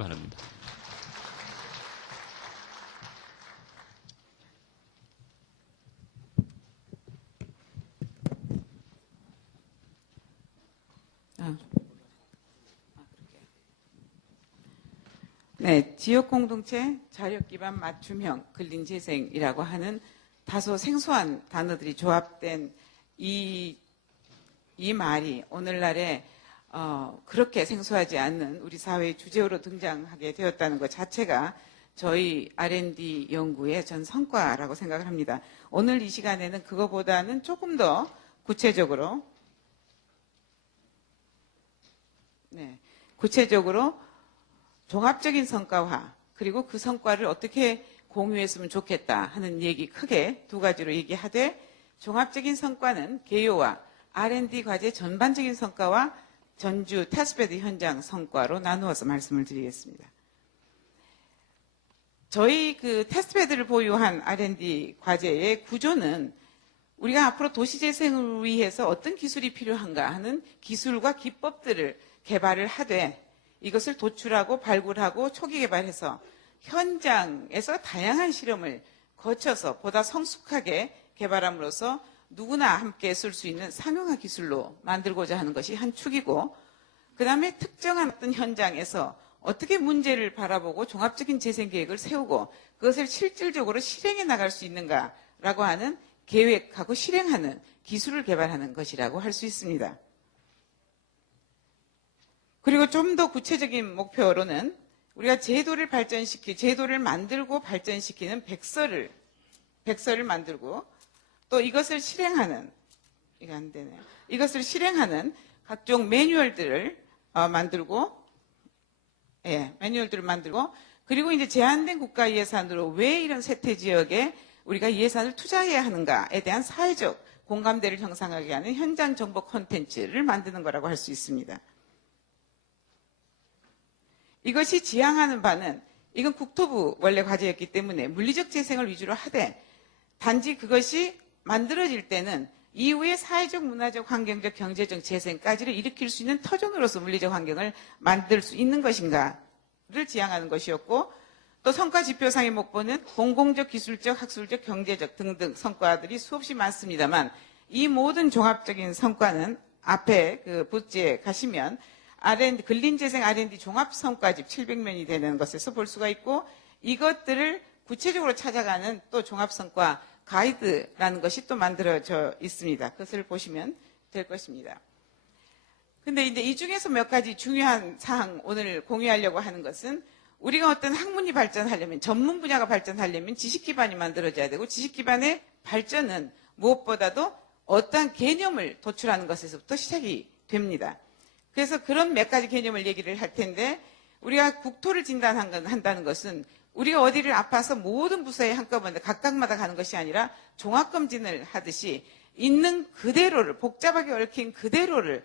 바랍니다. 네, 지역공동체 자력기반 맞춤형 근린재생이라고 하는 다소 생소한 단어들이 조합된 이 말이 오늘날에 그렇게 생소하지 않는 우리 사회의 주제로 등장하게 되었다는 것 자체가 저희 R&D 연구의 전 성과라고 생각을 합니다. 오늘 이 시간에는 그거보다는 조금 더 구체적으로 종합적인 성과화, 그리고 그 성과를 어떻게 공유했으면 좋겠다 하는 얘기 크게 두 가지로 얘기하되, 종합적인 성과는 개요와 R&D 과제 전반적인 성과와 전주 테스트베드 현장 성과로 나누어서 말씀을 드리겠습니다. 저희 그 테스트베드를 보유한 R&D 과제의 구조는 우리가 앞으로 도시재생을 위해서 어떤 기술이 필요한가 하는 기술과 기법들을 개발을 하되, 이것을 도출하고 발굴하고 초기 개발해서 현장에서 다양한 실험을 거쳐서 보다 성숙하게 개발함으로써 누구나 함께 쓸 수 있는 상용화 기술로 만들고자 하는 것이 한 축이고, 그 다음에 특정한 어떤 현장에서 어떻게 문제를 바라보고 종합적인 재생 계획을 세우고 그것을 실질적으로 실행해 나갈 수 있는가라고 하는 계획하고 실행하는 기술을 개발하는 것이라고 할 수 있습니다. 그리고 좀 더 구체적인 목표로는 우리가 제도를 만들고 발전시키는 백서를 만들고, 또 이것을 실행하는, 이것을 실행하는 각종 매뉴얼들을 만들고, 그리고 이제 제한된 국가 예산으로 왜 이런 세태 지역에 우리가 예산을 투자해야 하는가에 대한 사회적 공감대를 형성하게 하는 현장 정보 콘텐츠를 만드는 거라고 할 수 있습니다. 이것이 지향하는 바는, 이건 국토부 원래 과제였기 때문에 물리적 재생을 위주로 하되, 단지 그것이 만들어질 때는 이후에 사회적, 문화적, 환경적, 경제적 재생까지를 일으킬 수 있는 터전으로서 물리적 환경을 만들 수 있는 것인가를 지향하는 것이었고, 또 성과 지표상의 목표는 공공적, 기술적, 학술적, 경제적 등등 성과들이 수없이 많습니다만, 이 모든 종합적인 성과는 앞에 그 부지에 가시면 근린재생 R&D 종합성과집 700면이 되는 것에서 볼 수가 있고, 이것들을 구체적으로 찾아가는 또 종합성과 가이드라는 것이 또 만들어져 있습니다. 그것을 보시면 될 것입니다. 근데 이제 이 중에서 몇 가지 중요한 사항 오늘 공유하려고 하는 것은, 우리가 어떤 학문이 발전하려면, 전문 분야가 발전하려면 지식 기반이 만들어져야 되고, 지식 기반의 발전은 무엇보다도 어떠한 개념을 도출하는 것에서부터 시작이 됩니다. 그래서 그런 몇 가지 개념을 얘기를 할 텐데, 우리가 국토를 진단한다는 것은 우리가 어디를 아파서 모든 부서에 한꺼번에 각각마다 가는 것이 아니라 종합검진을 하듯이 있는 그대로를, 복잡하게 얽힌 그대로를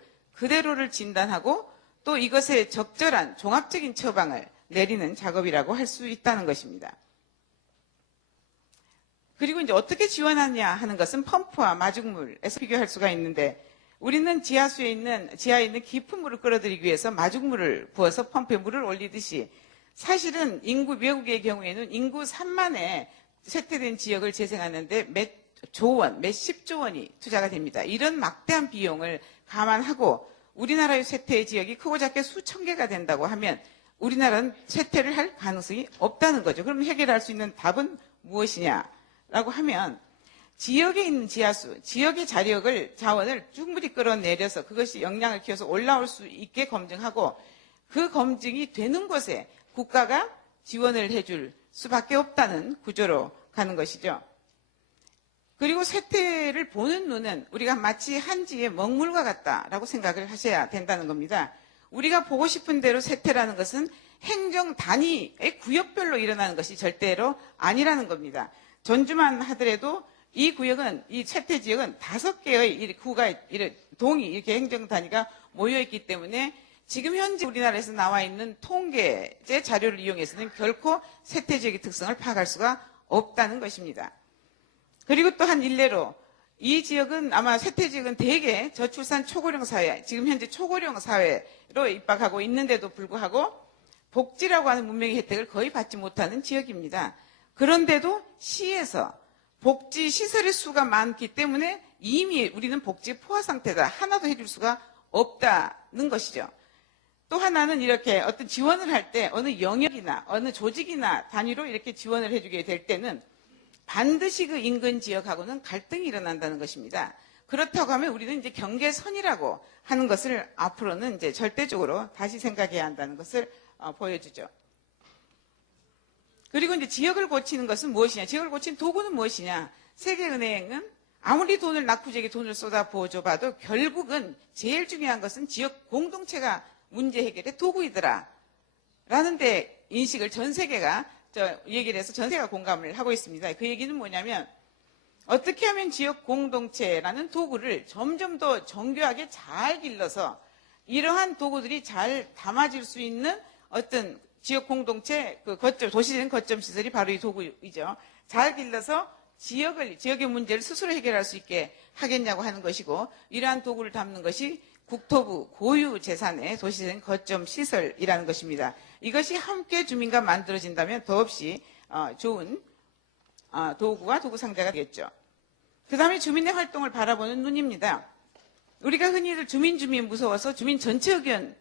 진단하고 또 이것에 적절한 종합적인 처방을 내리는 작업이라고 할 수 있다는 것입니다. 그리고 이제 어떻게 지원하냐 하는 것은 펌프와 마중물에서 비교할 수가 있는데, 우리는 지하에 있는 깊은 물을 끌어들이기 위해서 마중물을 부어서 펌프에 물을 올리듯이, 사실은 외국의 경우에는 인구 3만에 쇠퇴된 지역을 재생하는데 몇십조 원이 투자가 됩니다. 이런 막대한 비용을 감안하고 우리나라의 쇠퇴 지역이 크고 작게 수천 개가 된다고 하면 우리나라는 쇠퇴를 할 가능성이 없다는 거죠. 그럼 해결할 수 있는 답은 무엇이냐라고 하면, 지역에 있는 지하수, 지역의 자원을 충분히 끌어내려서 그것이 역량을 키워서 올라올 수 있게 검증하고, 그 검증이 되는 곳에 국가가 지원을 해줄 수밖에 없다는 구조로 가는 것이죠. 그리고 쇠퇴를 보는 눈은 우리가 마치 한지의 먹물과 같다라고 생각을 하셔야 된다는 겁니다. 우리가 보고 싶은 대로 쇠퇴라는 것은 행정 단위의 구역별로 일어나는 것이 절대로 아니라는 겁니다. 전주만 하더라도 이 쇠퇴 지역은 5개의 동이 이렇게 행정 단위가 모여있기 때문에 지금 현재 우리나라에서 나와 있는 통계제 자료를 이용해서는 결코 쇠퇴 지역의 특성을 파악할 수가 없다는 것입니다. 그리고 또 한 일례로, 이 지역은 아마 쇠퇴 지역은 대개 저출산 초고령 사회, 지금 현재 초고령 사회로 입각하고 있는데도 불구하고 복지라고 하는 문명의 혜택을 거의 받지 못하는 지역입니다. 그런데도 시에서 복지 시설의 수가 많기 때문에 이미 우리는 복지 포화 상태다. 하나도 해줄 수가 없다는 것이죠. 또 하나는 이렇게 어떤 지원을 할 때 어느 영역이나 어느 조직이나 단위로 이렇게 지원을 해주게 될 때는 반드시 그 인근 지역하고는 갈등이 일어난다는 것입니다. 그렇다고 하면 우리는 이제 경계선이라고 하는 것을 앞으로는 이제 절대적으로 다시 생각해야 한다는 것을 보여주죠. 그리고 이제 지역을 고치는 것은 무엇이냐? 지역을 고치는 도구는 무엇이냐? 세계은행은 아무리 낙후지역에 돈을 쏟아 부어줘봐도 결국은 제일 중요한 것은 지역 공동체가 문제 해결의 도구이더라. 라는 데 인식을 전 세계가 얘기를 해서 전 세계가 공감을 하고 있습니다. 그 얘기는 뭐냐면 어떻게 하면 지역 공동체라는 도구를 점점 더 정교하게 잘 길러서 이러한 도구들이 잘 담아질 수 있는 어떤 지역 공동체 도시적인 거점 시설이 바로 이 도구이죠. 잘 길러서 지역의 문제를 스스로 해결할 수 있게 하겠냐고 하는 것이고, 이러한 도구를 담는 것이 국토부 고유 재산의 도시적인 거점 시설이라는 것입니다. 이것이 함께 주민과 만들어진다면 더없이 좋은 도구와 도구 상자가 되겠죠. 그 다음에 주민의 활동을 바라보는 눈입니다. 우리가 흔히들 주민 무서워서 주민 전체 의견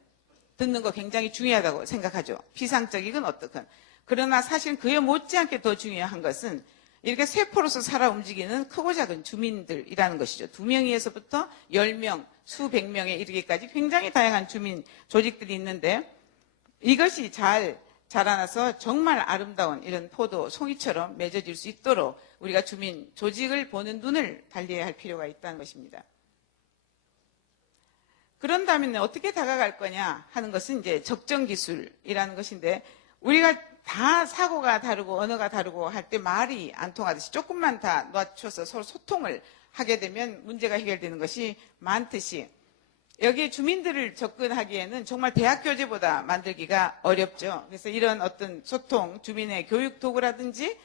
듣는 거 굉장히 중요하다고 생각하죠. 피상적이건 어떻건. 그러나 사실 그에 못지않게 더 중요한 것은 이렇게 세포로서 살아 움직이는 크고 작은 주민들이라는 것이죠. 2명에서부터 10명, 수백 명에 이르기까지 굉장히 다양한 주민 조직들이 있는데 이것이 잘 자라나서 정말 아름다운 이런 포도, 송이처럼 맺어질 수 있도록 우리가 주민 조직을 보는 눈을 달리해야 할 필요가 있다는 것입니다. 그런다면 어떻게 다가갈 거냐 하는 것은 이제 적정 기술이라는 것인데, 우리가 다 사고가 다르고 언어가 다르고 할 때 말이 안 통하듯이 조금만 다 낮춰서 서로 소통을 하게 되면 문제가 해결되는 것이 많듯이 여기에 주민들을 접근하기에는 정말 대학 교재보다 만들기가 어렵죠. 그래서 이런 어떤 소통, 주민의 교육 도구라든지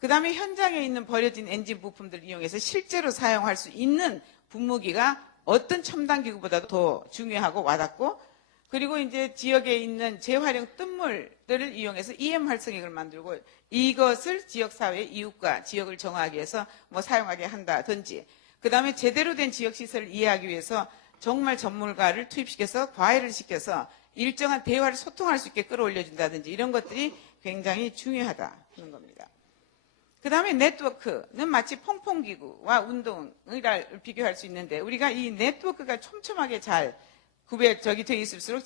그 다음에 현장에 있는 버려진 엔진 부품들을 이용해서 실제로 사용할 수 있는 분무기가 어떤 첨단 기구보다도 더 중요하고 와닿고, 그리고 이제 지역에 있는 재활용 뜬물들을 이용해서 EM 활성액을 만들고 이것을 지역사회 이웃과 지역을 정화하기 위해서 사용하게 한다든지, 그 다음에 제대로 된 지역시설을 이해하기 위해서 정말 전문가를 투입시켜서 과외를 시켜서 일정한 대화를 소통할 수 있게 끌어올려준다든지 이런 것들이 굉장히 중요하다는 겁니다. 그 다음에 네트워크는 마치 퐁퐁기구와 운동을 비교할 수 있는데, 우리가 이 네트워크가 촘촘하게 잘 돼 있을수록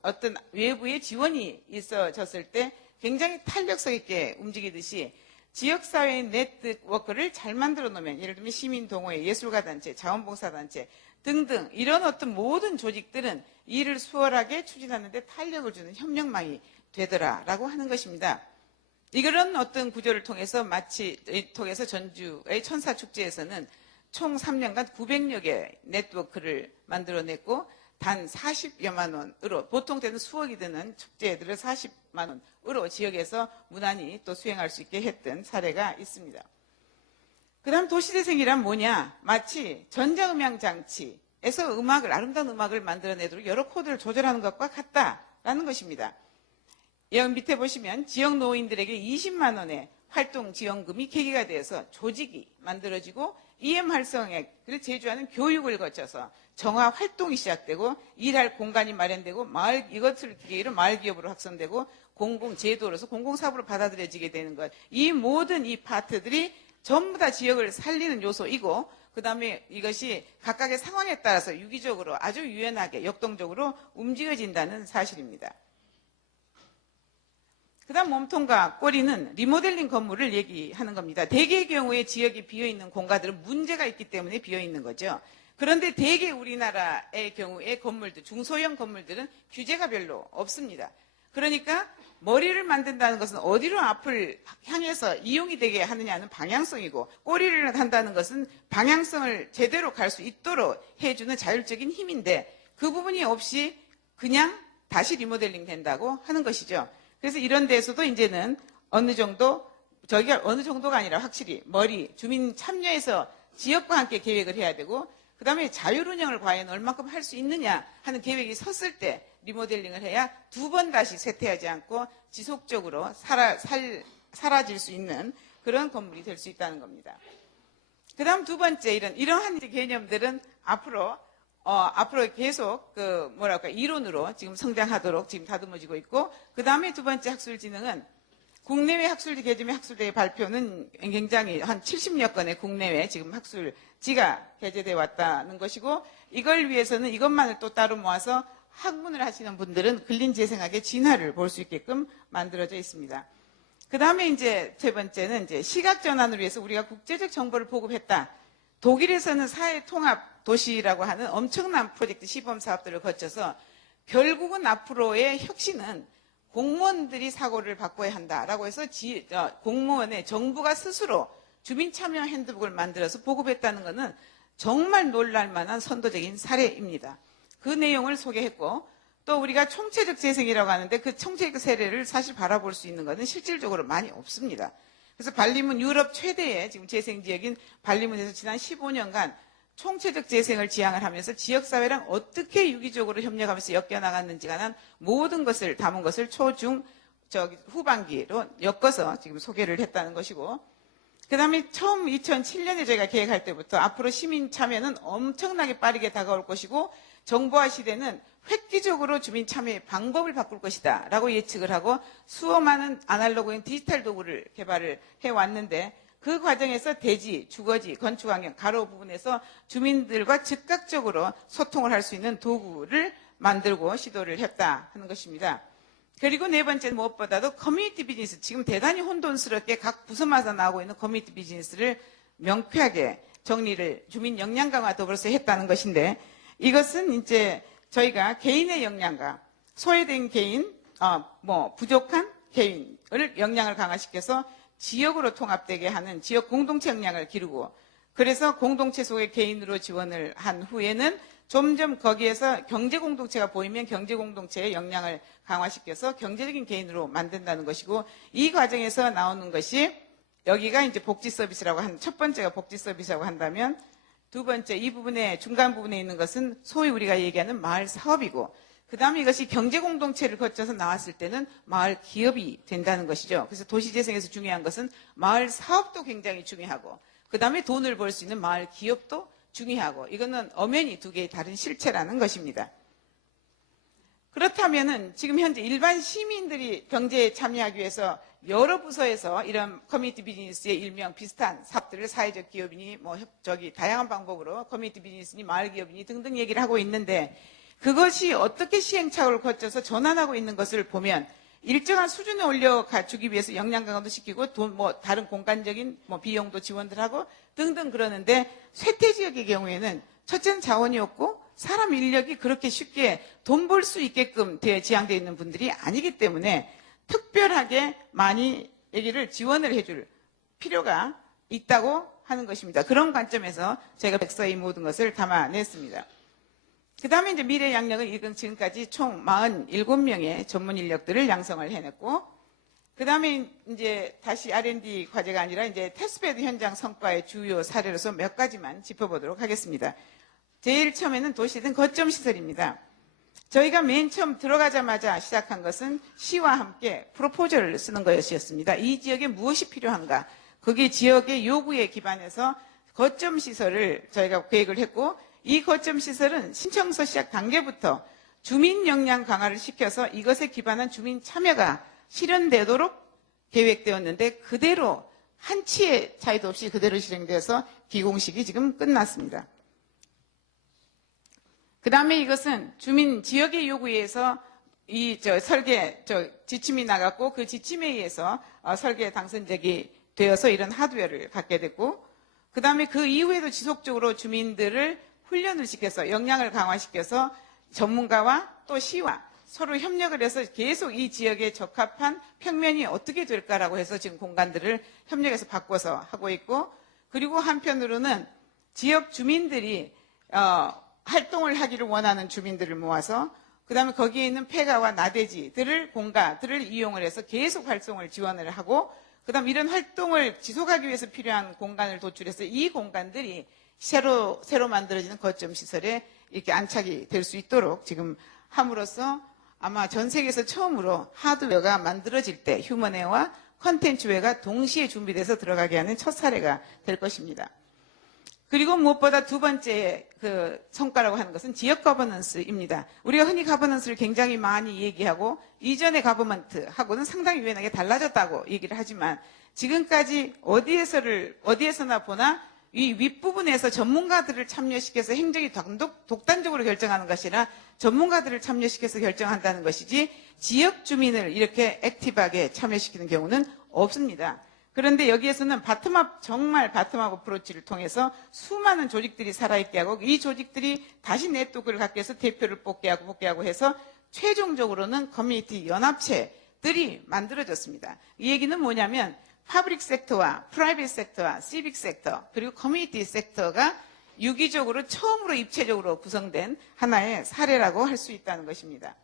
어떤 외부의 지원이 있어졌을 때 굉장히 탄력성 있게 움직이듯이 지역사회의 네트워크를 잘 만들어 놓으면, 예를 들면 시민동호회, 예술가단체, 자원봉사단체 등등 이런 어떤 모든 조직들은 일을 수월하게 추진하는 데 탄력을 주는 협력망이 되더라라고 하는 것입니다. 이런 어떤 구조를 통해서 통해서 전주의 천사축제에서는 총 3년간 900여 개 네트워크를 만들어냈고 단 40여만 원으로, 보통 때는 수억이 드는 축제들을 40만 원으로 지역에서 무난히 또 수행할 수 있게 했던 사례가 있습니다. 그 다음 도시재생이란 뭐냐? 마치 전자음향 장치에서 아름다운 음악을 만들어내도록 여러 코드를 조절하는 것과 같다라는 것입니다. 여기 밑에 보시면 지역 노인들에게 20만 원의 활동 지원금이 계기가 돼서 조직이 만들어지고 EM 활성액을 제조하는 교육을 거쳐서 정화 활동이 시작되고 일할 공간이 마련되고 이것을 계기로 마을 기업으로 확산되고 공공제도로서 공공사업으로 받아들여지게 되는 것. 이 모든 이 파트들이 전부 다 지역을 살리는 요소이고, 그 다음에 이것이 각각의 상황에 따라서 유기적으로 아주 유연하게 역동적으로 움직여진다는 사실입니다. 그 다음 몸통과 꼬리는 리모델링 건물을 얘기하는 겁니다. 대개의 경우에 지역이 비어있는 공간들은 문제가 있기 때문에 비어있는 거죠. 그런데 대개 우리나라의 경우에 중소형 건물들은 규제가 별로 없습니다. 그러니까 머리를 만든다는 것은 어디로 앞을 향해서 이용이 되게 하느냐는 방향성이고, 꼬리를 한다는 것은 방향성을 제대로 갈 수 있도록 해주는 자율적인 힘인데, 그 부분이 없이 그냥 다시 리모델링 된다고 하는 것이죠. 그래서 이런 데서도 이제는 어느 정도가 아니라 확실히 주민 참여해서 지역과 함께 계획을 해야 되고, 그 다음에 자율운영을 과연 얼마큼 할 수 있느냐 하는 계획이 섰을 때 리모델링을 해야 2번 다시 쇠퇴하지 않고 지속적으로 사라질 수 있는 그런 건물이 될 수 있다는 겁니다. 그 다음 두 번째, 이러한 개념들은 앞으로 계속 이론으로 지금 성장하도록 지금 다듬어지고 있고, 그 다음에 두 번째 학술진흥은 국내외 학술지 개점의 학술대의 발표는 굉장히 한 70여 건의 국내외 지금 학술지가 게재되어 왔다는 것이고, 이걸 위해서는 이것만을 또 따로 모아서 학문을 하시는 분들은 근린재생학의 진화를 볼 수 있게끔 만들어져 있습니다. 그 다음에 이제 세 번째는 이제 시각 전환을 위해서 우리가 국제적 정보를 보급했다. 독일에서는 사회 통합 도시라고 하는 엄청난 프로젝트 시범 사업들을 거쳐서 결국은 앞으로의 혁신은 공무원들이 사고를 바꿔야 한다라고 해서 공무원의 정부가 스스로 주민 참여 핸드북을 만들어서 보급했다는 것은 정말 놀랄만한 선도적인 사례입니다. 그 내용을 소개했고, 또 우리가 총체적 재생이라고 하는데 그 총체적 세례를 사실 바라볼 수 있는 것은 실질적으로 많이 없습니다. 그래서 발리문 유럽 최대의 지금 재생 지역인 발리문에서 지난 15년간 총체적 재생을 지향을 하면서 지역사회랑 어떻게 유기적으로 협력하면서 엮여나갔는지가 난 모든 것을 담은 것을 후반기로 엮어서 지금 소개를 했다는 것이고, 그 다음에 처음 2007년에 저희가 계획할 때부터 앞으로 시민 참여는 엄청나게 빠르게 다가올 것이고, 정보화 시대는 획기적으로 주민 참여의 방법을 바꿀 것이다 라고 예측을 하고 수많은 아날로그인 디지털 도구를 개발을 해왔는데, 그 과정에서 대지, 주거지, 건축환경, 가로 부분에서 주민들과 즉각적으로 소통을 할 수 있는 도구를 만들고 시도를 했다 하는 것입니다. 그리고 네 번째는 무엇보다도 커뮤니티 비즈니스, 지금 대단히 혼돈스럽게 각 부서마다 나오고 있는 커뮤니티 비즈니스를 명쾌하게 정리를 주민 역량 강화 더불어서 했다는 것인데, 이것은 이제 저희가 개인의 역량과 소외된 개인, 부족한 개인을 역량을 강화시켜서 지역으로 통합되게 하는 지역 공동체 역량을 기르고, 그래서 공동체 속의 개인으로 지원을 한 후에는 점점 거기에서 경제 공동체가 보이면 경제 공동체의 역량을 강화시켜서 경제적인 개인으로 만든다는 것이고, 이 과정에서 나오는 것이 여기가 이제 복지 서비스라고 첫 번째가 복지 서비스라고 한다면, 두 번째, 이 부분에, 중간 부분에 있는 것은 소위 우리가 얘기하는 마을 사업이고, 그 다음에 이것이 경제 공동체를 거쳐서 나왔을 때는 마을 기업이 된다는 것이죠. 그래서 도시재생에서 중요한 것은 마을 사업도 굉장히 중요하고, 그 다음에 돈을 벌 수 있는 마을 기업도 중요하고, 이거는 엄연히 두 개의 다른 실체라는 것입니다. 그렇다면은 지금 현재 일반 시민들이 경제에 참여하기 위해서 여러 부서에서 이런 커뮤니티 비즈니스의 일명 비슷한 사업들을 사회적 기업이니 다양한 방법으로 커뮤니티 비즈니스니 마을 기업이니 등등 얘기를 하고 있는데, 그것이 어떻게 시행착오를 거쳐서 전환하고 있는 것을 보면 일정한 수준에 올려주기 위해서 역량 강화도 시키고 다른 공간적인 비용도 지원들 하고 등등 그러는데, 쇠퇴 지역의 경우에는 첫째는 자원이 없고 사람 인력이 그렇게 쉽게 돈 벌 수 있게끔 지향되어 있는 분들이 아니기 때문에 특별하게 많이 여기를 지원을 해줄 필요가 있다고 하는 것입니다. 그런 관점에서 제가 백서의 모든 것을 담아냈습니다. 그 다음에 이제 미래 양력은 지금까지 총 47명의 전문 인력들을 양성을 해냈고, 그 다음에 이제 다시 R&D 과제가 아니라 이제 테스트베드 현장 성과의 주요 사례로서 몇 가지만 짚어보도록 하겠습니다. 제일 처음에는 도시든 거점 시설입니다. 저희가 맨 처음 들어가자마자 시작한 것은 시와 함께 프로포저를 쓰는 것이었습니다. 이 지역에 무엇이 필요한가? 거기 지역의 요구에 기반해서 거점 시설을 저희가 계획을 했고, 이 거점 시설은 신청서 시작 단계부터 주민 역량 강화를 시켜서 이것에 기반한 주민 참여가 실현되도록 계획되었는데, 그대로 한치의 차이도 없이 그대로 실행되어서 기공식이 지금 끝났습니다. 그 다음에 이것은 주민 지역의 요구에 의해서 지침이 나갔고, 그 지침에 의해서 설계 당선적이 되어서 이런 하드웨어를 갖게 됐고, 그 다음에 그 이후에도 지속적으로 주민들을 훈련을 시켜서 역량을 강화시켜서 전문가와 또 시와 서로 협력을 해서 계속 이 지역에 적합한 평면이 어떻게 될까라고 해서 지금 공간들을 협력해서 바꿔서 하고 있고, 그리고 한편으로는 지역 주민들이 활동을 하기를 원하는 주민들을 모아서 그 다음에 거기에 있는 폐가와 나대지들을 공가들을 이용을 해서 계속 활동을 지원을 하고, 그 다음 이런 활동을 지속하기 위해서 필요한 공간을 도출해서 이 공간들이 새로 만들어지는 거점 시설에 이렇게 안착이 될 수 있도록 지금 함으로써 아마 전 세계에서 처음으로 하드웨어가 만들어질 때 휴먼웨어와 컨텐츠웨어가 동시에 준비돼서 들어가게 하는 첫 사례가 될 것입니다. 그리고 무엇보다 두 번째 그 성과라고 하는 것은 지역 거버넌스입니다. 우리가 흔히 거버넌스를 굉장히 많이 얘기하고 이전의 거버먼트하고는 상당히 유연하게 달라졌다고 얘기를 하지만 지금까지 어디에서나 보나 이 윗부분에서 전문가들을 참여시켜서 행정이 독단적으로 결정하는 것이 아니라 전문가들을 참여시켜서 결정한다는 것이지 지역 주민을 이렇게 액티브하게 참여시키는 경우는 없습니다. 그런데 여기에서는 정말 바텀업 어프로치를 통해서 수많은 조직들이 살아있게 하고 이 조직들이 다시 네트워크를 갖게 해서 대표를 뽑게 하고 해서 최종적으로는 커뮤니티 연합체들이 만들어졌습니다. 이 얘기는 뭐냐면 파브릭 섹터와 프라이빗 섹터와 시빅 섹터 그리고 커뮤니티 섹터가 유기적으로 처음으로 입체적으로 구성된 하나의 사례라고 할 수 있다는 것입니다.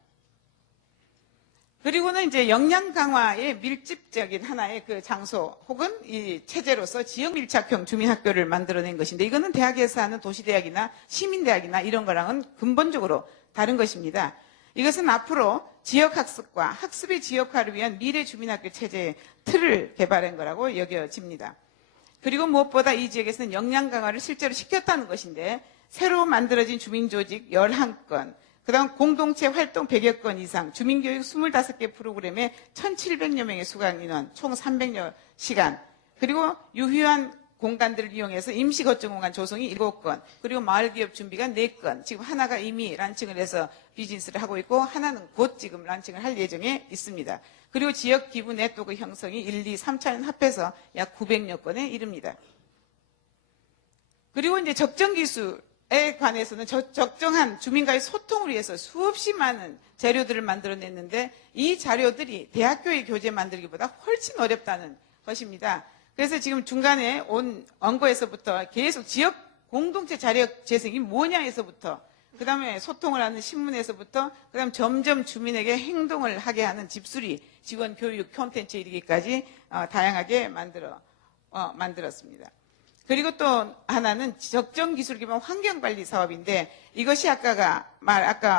그리고는 이제 역량 강화의 밀집적인 하나의 그 장소 혹은 이 체제로서 지역 밀착형 주민학교를 만들어낸 것인데 이거는 대학에서 하는 도시대학이나 시민대학이나 이런 거랑은 근본적으로 다른 것입니다. 이것은 앞으로 지역학습과 학습의 지역화를 위한 미래 주민학교 체제의 틀을 개발한 거라고 여겨집니다. 그리고 무엇보다 이 지역에서는 역량 강화를 실제로 시켰다는 것인데 새로 만들어진 주민조직 11건, 그 다음 공동체 활동 100여 건 이상, 주민교육 25개 프로그램에 1,700여 명의 수강인원, 총 300여 시간, 그리고 유휴한 공간들을 이용해서 임시거점공간 조성이 7건, 그리고 마을기업 준비가 4건, 지금 하나가 이미 란칭을 해서 비즈니스를 하고 있고 하나는 곧 지금 란칭을 할 예정에 있습니다. 그리고 지역 기부 네트워크 형성이 1, 2, 3차년 합해서 약 900여 건에 이릅니다. 그리고 이제 적정 기술에 관해서는 적정한 주민과의 소통을 위해서 수없이 많은 자료들을 만들어냈는데 이 자료들이 대학교의 교재 만들기보다 훨씬 어렵다는 것입니다. 그래서 지금 중간에 온 원고에서부터 계속 지역 공동체 자력 재생이 뭐냐에서부터 그 다음에 소통을 하는 신문에서부터 그 다음 점점 주민에게 행동을 하게 하는 집수리, 지원, 교육, 콘텐츠에 이르기까지 다양하게 만들었습니다. 그리고 또 하나는 적정 기술 기반 환경관리 사업인데 이것이 아까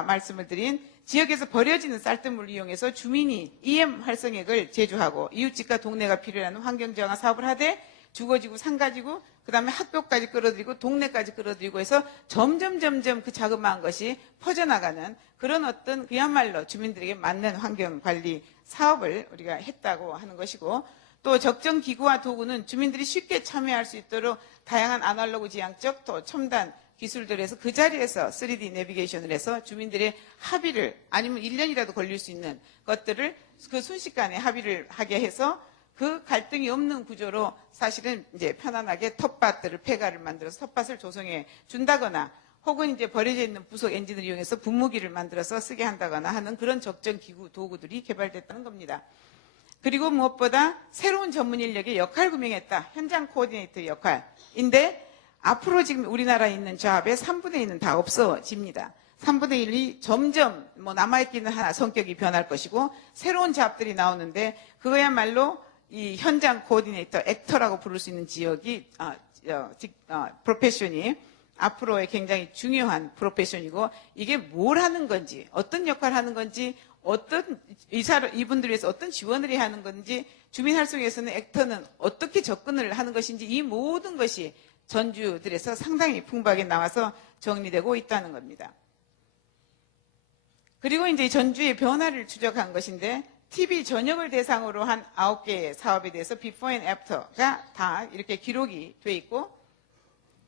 말씀을 드린 지역에서 버려지는 쌀뜨물을 이용해서 주민이 EM 활성액을 제조하고 이웃집과 동네가 필요로 환경정화 사업을 하되 주거지구, 상가지구, 그 다음에 학교까지 끌어들이고 동네까지 끌어들이고 해서 점점 그 자그마한 것이 퍼져나가는 그런 어떤 그야말로 주민들에게 맞는 환경관리 사업을 우리가 했다고 하는 것이고 또 적정 기구와 도구는 주민들이 쉽게 참여할 수 있도록 다양한 아날로그 지향적 또 첨단 기술들에서 그 자리에서 3D 내비게이션을 해서 주민들의 합의를 아니면 1년이라도 걸릴 수 있는 것들을 그 순식간에 합의를 하게 해서 그 갈등이 없는 구조로 사실은 이제 편안하게 텃밭들을 폐가를 만들어서 텃밭을 조성해 준다거나 혹은 이제 버려져 있는 부속 엔진을 이용해서 분무기를 만들어서 쓰게 한다거나 하는 그런 적정 기구 도구들이 개발됐다는 겁니다. 그리고 무엇보다 새로운 전문 인력의 역할 구명했다. 현장 코디네이터 역할인데 앞으로 지금 우리나라에 있는 잡의 3분의 1은 다 없어집니다. 3분의 1이 점점 남아있기는 하나 성격이 변할 것이고 새로운 잡들이 나오는데 그거야말로 이 현장 코디네이터, 액터라고 부를 수 있는 지역이 프로페션이 앞으로의 굉장히 중요한 프로페션이고 이게 뭘 하는 건지 어떤 역할을 하는 건지 어떤 이분들 위해서 어떤 지원을 해야 하는 건지 주민 활성에서는 액터는 어떻게 접근을 하는 것인지 이 모든 것이 전주들에서 상당히 풍부하게 나와서 정리되고 있다는 겁니다. 그리고 이제 전주의 변화를 추적한 것인데 TV 전역을 대상으로 한 9개의 사업에 대해서 비포 앤 애프터가 다 이렇게 기록이 돼 있고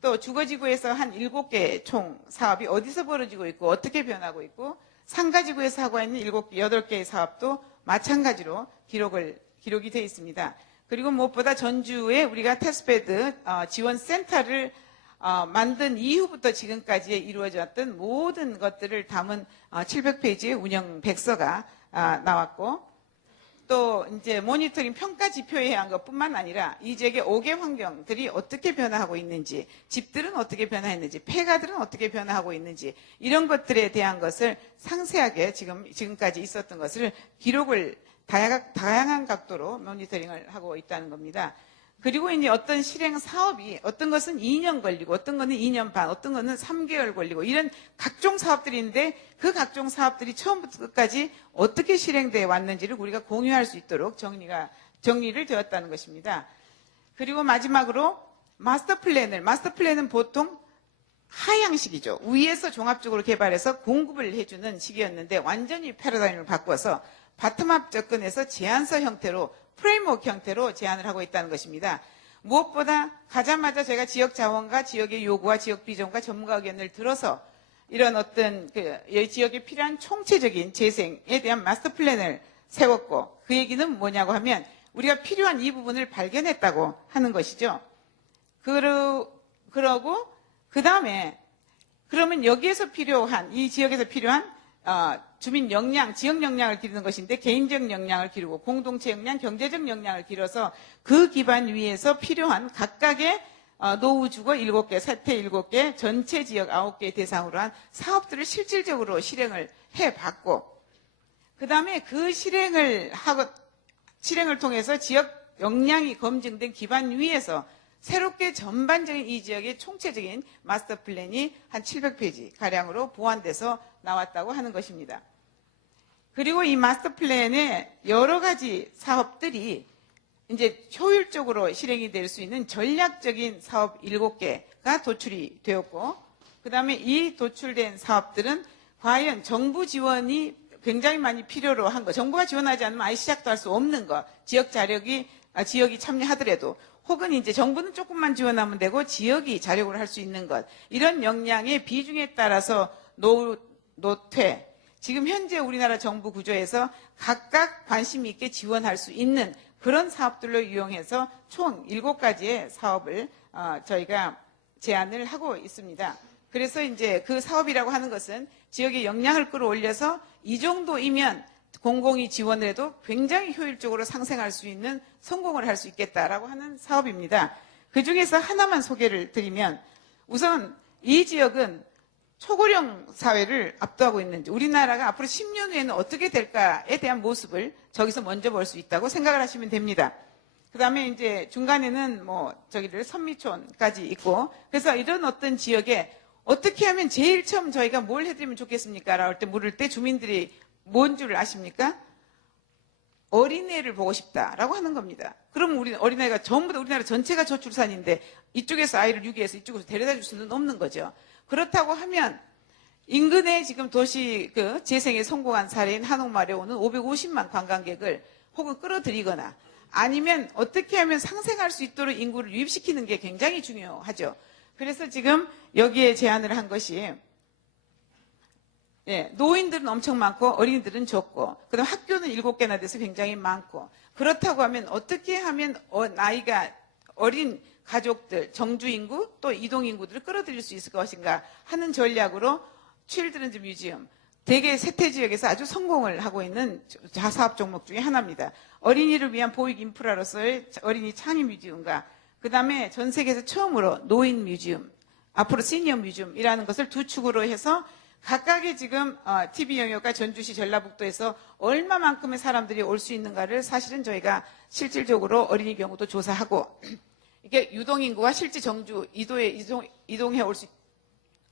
또 주거지구에서 한 7개 총 사업이 어디서 벌어지고 있고 어떻게 변하고 있고 상가지구에서 하고 있는 8개의 사업도 마찬가지로 기록이 돼 있습니다. 그리고 무엇보다 전주에 우리가 테스트베드 지원센터를 만든 이후부터 지금까지 이루어졌던 모든 것들을 담은 700페이지의 운영 백서가 나왔고 또 이제 모니터링 평가 지표에 한 것뿐만 아니라 이 지역의 5개 환경들이 어떻게 변화하고 있는지, 집들은 어떻게 변화했는지, 폐가들은 어떻게 변화하고 있는지 이런 것들에 대한 것을 상세하게 지금까지 있었던 것을 기록을 다양한 각도로 모니터링을 하고 있다는 겁니다. 그리고 이제 어떤 실행 사업이 어떤 것은 2년 걸리고 어떤 거는 2년 반, 어떤 거는 3개월 걸리고 이런 각종 사업들이 있는데 그 각종 사업들이 처음부터 끝까지 어떻게 실행되어 왔는지를 우리가 공유할 수 있도록 정리를 되었다는 것입니다. 그리고 마지막으로 마스터 플랜은 보통 하향식이죠. 위에서 종합적으로 개발해서 공급을 해주는 식이었는데 완전히 패러다임을 바꿔서 바텀업 접근에서 제안서 형태로 프레임워크 형태로 제안을 하고 있다는 것입니다. 무엇보다 가자마자 저희가 지역 자원과 지역의 요구와 지역 비전과 전문가 의견을 들어서 이런 어떤 이 지역에 필요한 총체적인 재생에 대한 마스터 플랜을 세웠고 그 얘기는 뭐냐고 하면 우리가 필요한 이 부분을 발견했다고 하는 것이죠. 그러고 그 다음에 그러면 여기에서 필요한 이 지역에서 필요한 주민 역량, 지역 역량을 기르는 것인데 개인적 역량을 기르고 공동체 역량, 경제적 역량을 기르어서 그 기반 위에서 필요한 각각의 노후주거 7개, 사태 7개, 전체 지역 9개 대상으로 한 사업들을 실질적으로 실행을 해봤고 그 다음에 그 실행을 통해서 지역 역량이 검증된 기반 위에서 새롭게 전반적인 이 지역의 총체적인 마스터 플랜이 한 700페이지 가량으로 보완돼서 나왔다고 하는 것입니다. 그리고 이 마스터 플랜에 여러 가지 사업들이 이제 효율적으로 실행이 될 수 있는 전략적인 사업 7개가 도출이 되었고, 그 다음에 이 도출된 사업들은 과연 정부 지원이 굉장히 많이 필요로 한 것, 정부가 지원하지 않으면 아예 시작도 할 수 없는 것, 지역이 참여하더라도, 혹은 이제 정부는 조금만 지원하면 되고 지역이 자력으로 할 수 있는 것, 이런 역량의 비중에 따라서 노퇴, 지금 현재 우리나라 정부 구조에서 각각 관심 있게 지원할 수 있는 그런 사업들로 이용해서 총 7가지의 사업을 저희가 제안을 하고 있습니다. 그래서 이제 그 사업이라고 하는 것은 지역의 역량을 끌어올려서 이 정도이면 공공이 지원을 해도 굉장히 효율적으로 상생할 수 있는 성공을 할 수 있겠다라고 하는 사업입니다. 그 중에서 하나만 소개를 드리면 우선 이 지역은 초고령 사회를 압도하고 있는지 우리나라가 앞으로 10년 후에는 어떻게 될까에 대한 모습을 저기서 먼저 볼 수 있다고 생각을 하시면 됩니다. 그 다음에 이제 중간에는 선미촌까지 있고 그래서 이런 어떤 지역에 어떻게 하면 제일 처음 저희가 뭘 해드리면 좋겠습니까? 라고 할 때 물을 때 주민들이 뭔 줄 아십니까? 어린애를 보고 싶다라고 하는 겁니다. 그럼 우리 어린아이가 전부 다 우리나라 전체가 저출산인데 이쪽에서 아이를 유기해서 이쪽으로 데려다 줄 수는 없는 거죠. 그렇다고 하면 인근에 지금 도시 재생에 성공한 사례인 한옥마을에 오는 550만 관광객을 혹은 끌어들이거나 아니면 어떻게 하면 상생할 수 있도록 인구를 유입시키는 게 굉장히 중요하죠. 그래서 지금 여기에 제안을 한 것이 노인들은 엄청 많고 어린이들은 적고 그다음 학교는 7개나 돼서 굉장히 많고 그렇다고 하면 어떻게 하면 나이가 어린 가족들, 정주인구 또 이동인구들을 끌어들일 수 있을 것인가 하는 전략으로 칠드런즈 뮤지엄 대개 세태지역에서 아주 성공을 하고 있는 사업 종목 중에 하나입니다. 어린이를 위한 보육 인프라로서의 어린이 창의 뮤지엄과 그 다음에 전 세계에서 처음으로 노인 뮤지엄, 앞으로 시니어 뮤지엄이라는 것을 두 축으로 해서 각각의 지금 TV 영역과 전주시 전라북도에서 얼마만큼의 사람들이 올 수 있는가를 사실은 저희가 실질적으로 어린이 경우도 조사하고 이게 유동인구와 실제 정주 이동해 올 수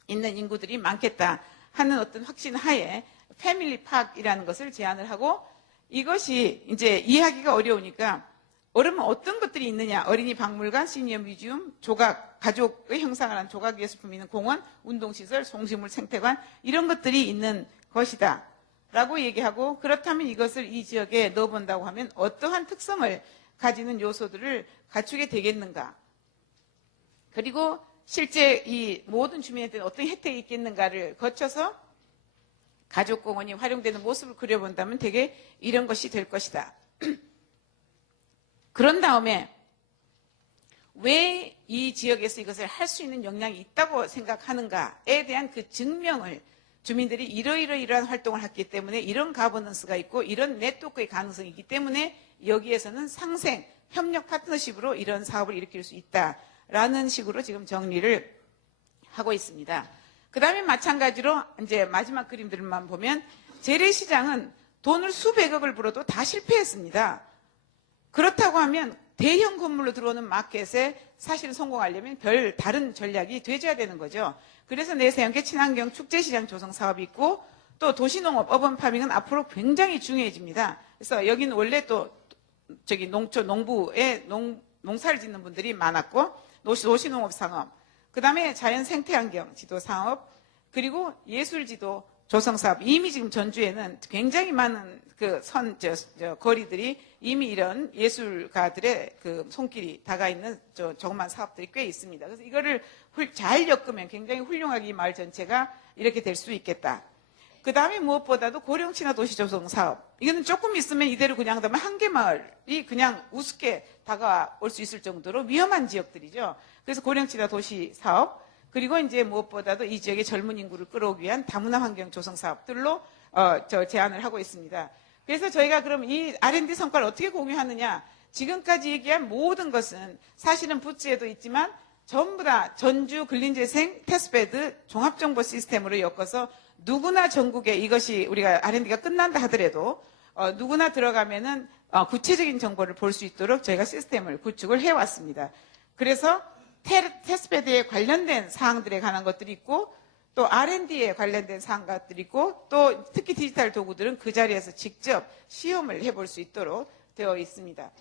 있는 인구들이 많겠다 하는 어떤 확신 하에 패밀리 파크이라는 것을 제안을 하고 이것이 이제 이해하기가 어려우니까 그러면 어떤 것들이 있느냐? 어린이 박물관, 시니어 뮤지엄, 조각, 가족의 형상을 한 조각 예술품이 있는 공원, 운동시설, 송시물 생태관 이런 것들이 있는 것이다 라고 얘기하고 그렇다면 이것을 이 지역에 넣어본다고 하면 어떠한 특성을 가지는 요소들을 갖추게 되겠는가? 그리고 실제 이 모든 주민한테 어떤 혜택이 있겠는가를 거쳐서 가족공원이 활용되는 모습을 그려본다면 되게 이런 것이 될 것이다. 그런 다음에 왜 이 지역에서 이것을 할 수 있는 역량이 있다고 생각하는가에 대한 그 증명을 주민들이 이러이러한 활동을 했기 때문에 이런 가버넌스가 있고 이런 네트워크의 가능성이 있기 때문에 여기에서는 상생, 협력 파트너십으로 이런 사업을 일으킬 수 있다라는 식으로 지금 정리를 하고 있습니다. 그 다음에 마찬가지로 이제 마지막 그림들만 보면 재래시장은 돈을 수백억을 벌어도 다 실패했습니다. 그렇다고 하면 대형 건물로 들어오는 마켓에 사실 성공하려면 별 다른 전략이 되져야 되는 거죠. 그래서 내세연계 친환경 축제시장 조성 사업이 있고 또 도시농업, 어번파밍은 앞으로 굉장히 중요해집니다. 그래서 여기는 원래 또 저기 농부에 농사를 짓는 분들이 많았고 도시농업 산업, 그 다음에 자연 생태환경 지도 사업, 그리고 예술지도 조성 사업. 이미 지금 전주에는 굉장히 많은 그 거리들이 이미 이런 예술가들의 그 손길이 다가 있는 조그만 사업들이 꽤 있습니다. 그래서 이거를 잘 엮으면 굉장히 훌륭하게 이 마을 전체가 이렇게 될 수 있겠다. 그 다음에 무엇보다도 고령 친화 도시 조성 사업. 이거는 조금 있으면 이대로 그냥 하다면 한 개 마을이 그냥 우습게 다가올 수 있을 정도로 위험한 지역들이죠. 그래서 고령 친화 도시 사업, 그리고 이제 무엇보다도 이 지역의 젊은 인구를 끌어오기 위한 다문화 환경 조성 사업들로 제안을 하고 있습니다. 그래서 저희가 그럼 이 R&D 성과를 어떻게 공유하느냐? 지금까지 얘기한 모든 것은 사실은 부츠에도 있지만 전부 다 전주 근린재생 테스트베드 종합정보 시스템으로 엮어서 누구나 전국에 이것이 우리가 R&D가 끝난다 하더라도 누구나 들어가면은 구체적인 정보를 볼 수 있도록 저희가 시스템을 구축을 해왔습니다. 그래서 테스트베드에 관련된 사항들에 관한 것들이 있고 또 R&D에 관련된 사항들이 있고 또 특히 디지털 도구들은 그 자리에서 직접 시험을 해볼 수 있도록 되어 있습니다.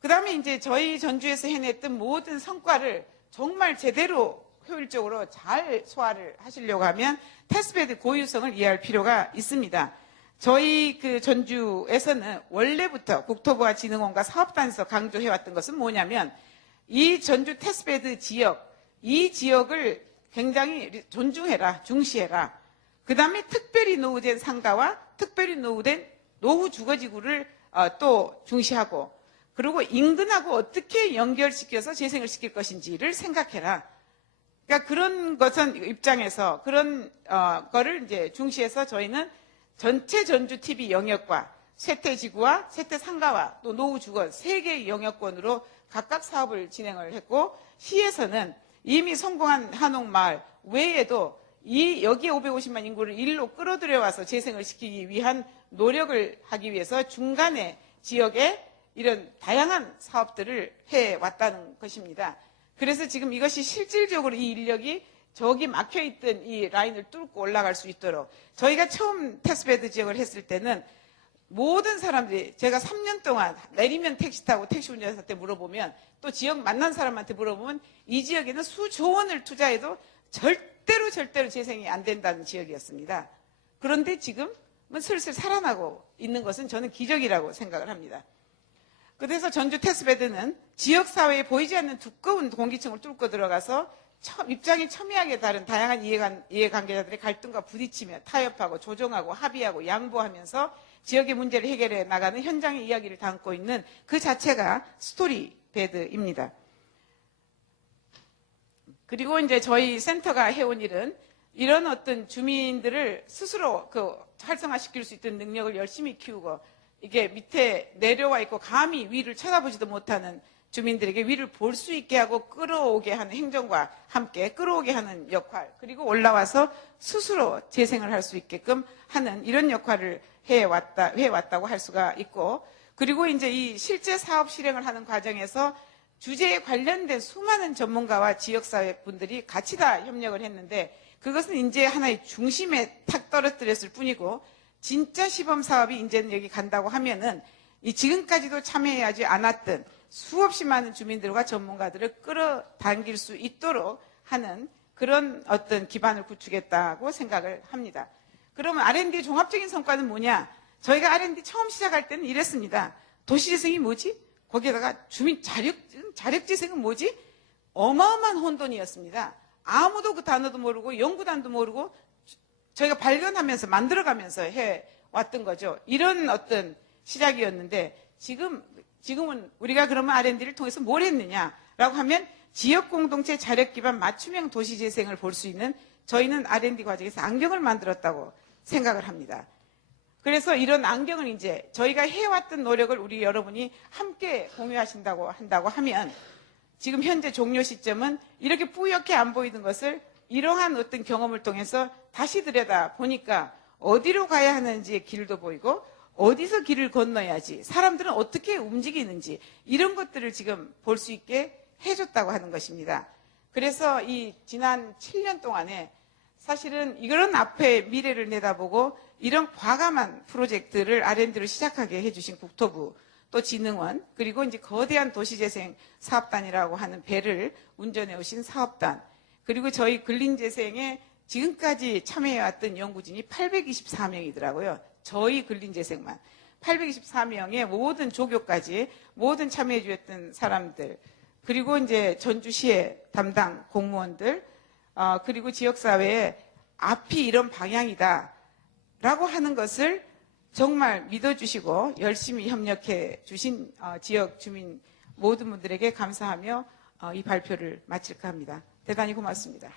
그 다음에 이제 저희 전주에서 해냈던 모든 성과를 정말 제대로 효율적으로 잘 소화를 하시려고 하면 테스트베드 고유성을 이해할 필요가 있습니다. 저희 그 전주에서는 원래부터 국토부와 진흥원과 사업단에서 강조해왔던 것은 뭐냐면 이 전주 테스트베드 지역, 이 지역을 굉장히 존중해라, 중시해라. 그 다음에 특별히 노후된 상가와 특별히 노후된 노후 주거지구를 또 중시하고, 그리고 인근하고 어떻게 연결시켜서 재생을 시킬 것인지를 생각해라. 그러니까 그런 것은 입장에서 그런 거를 이제 중시해서 저희는 전체 전주 TV 영역과 쇠퇴지구와 쇠퇴상가와 또 노후주거 3개의 영역권으로 각각 사업을 진행을 했고, 시에서는 이미 성공한 한옥마을 외에도 여기에 550만 인구를 일로 끌어들여와서 재생을 시키기 위한 노력을 하기 위해서 중간에 지역에 이런 다양한 사업들을 해왔다는 것입니다. 그래서 지금 이것이 실질적으로 이 인력이 저기 막혀있던 이 라인을 뚫고 올라갈 수 있도록, 저희가 처음 테스트베드 지역을 했을 때는 모든 사람들이, 제가 3년 동안 내리면 택시 타고 택시 운전사한테 물어보면, 또 지역 만난 사람한테 물어보면 이 지역에는 수조 원을 투자해도 절대로 재생이 안 된다는 지역이었습니다. 그런데 지금은 슬슬 살아나고 있는 것은 저는 기적이라고 생각을 합니다. 그래서 전주 테스트베드는 지역사회에 보이지 않는 두꺼운 공기층을 뚫고 들어가서 입장이 첨예하게 다른 다양한 이해관계자들의 갈등과 부딪히며 타협하고 조정하고 합의하고 양보하면서 지역의 문제를 해결해 나가는 현장의 이야기를 담고 있는 그 자체가 스토리베드입니다. 그리고 이제 저희 센터가 해온 일은 이런 어떤 주민들을 스스로 활성화시킬 수 있는 능력을 열심히 키우고, 이게 밑에 내려와 있고 감히 위를 쳐다보지도 못하는 주민들에게 위를 볼 수 있게 하고 끌어오게 하는 행정과 함께 끌어오게 하는 역할, 그리고 올라와서 스스로 재생을 할 수 있게끔 하는 이런 역할을 해왔다고 할 수가 있고, 그리고 이제 이 실제 사업 실행을 하는 과정에서 주제에 관련된 수많은 전문가와 지역사회 분들이 같이 다 협력을 했는데, 그것은 이제 하나의 중심에 탁 떨어뜨렸을 뿐이고, 진짜 시범 사업이 이제는 여기 간다고 하면은 이 지금까지도 참여하지 않았던 수없이 많은 주민들과 전문가들을 끌어당길 수 있도록 하는 그런 어떤 기반을 구축했다고 생각을 합니다. 그러면 R&D 종합적인 성과는 뭐냐? 저희가 R&D 처음 시작할 때는 이랬습니다. 도시재생이 뭐지? 거기에다가 주민 자력재생은 뭐지? 어마어마한 혼돈이었습니다. 아무도 그 단어도 모르고 연구단도 모르고 저희가 발견하면서 만들어가면서 해왔던 거죠. 이런 어떤 시작이었는데, 지금은 우리가 그러면 R&D를 통해서 뭘 했느냐라고 하면 지역 공동체 자력 기반 맞춤형 도시 재생을 볼 수 있는, 저희는 R&D 과정에서 안경을 만들었다고 생각을 합니다. 그래서 이런 안경을 이제 저희가 해왔던 노력을 우리 여러분이 함께 공유하신다고 한다고 하면, 지금 현재 종료 시점은 이렇게 뿌옇게 안 보이던 것을 이러한 어떤 경험을 통해서 다시 들여다 보니까 어디로 가야 하는지의 길도 보이고, 어디서 길을 건너야지, 사람들은 어떻게 움직이는지 이런 것들을 지금 볼 수 있게 해줬다고 하는 것입니다. 그래서 이 지난 7년 동안에 사실은 이런 앞에 미래를 내다보고 이런 과감한 프로젝트를 R&D를 시작하게 해주신 국토부, 또 진흥원, 그리고 이제 거대한 도시재생 사업단이라고 하는 배를 운전해 오신 사업단, 그리고 저희 근린재생에 지금까지 참여해왔던 연구진이 824명이더라고요. 저희 근린재생만. 824명의 모든 조교까지 모든 참여해 주셨던 사람들, 그리고 이제 전주시의 담당 공무원들, 그리고 지역사회에 앞이 이런 방향이다 라고 하는 것을 정말 믿어주시고 열심히 협력해 주신 지역 주민 모든 분들에게 감사하며 이 발표를 마칠까 합니다. 대단히 고맙습니다.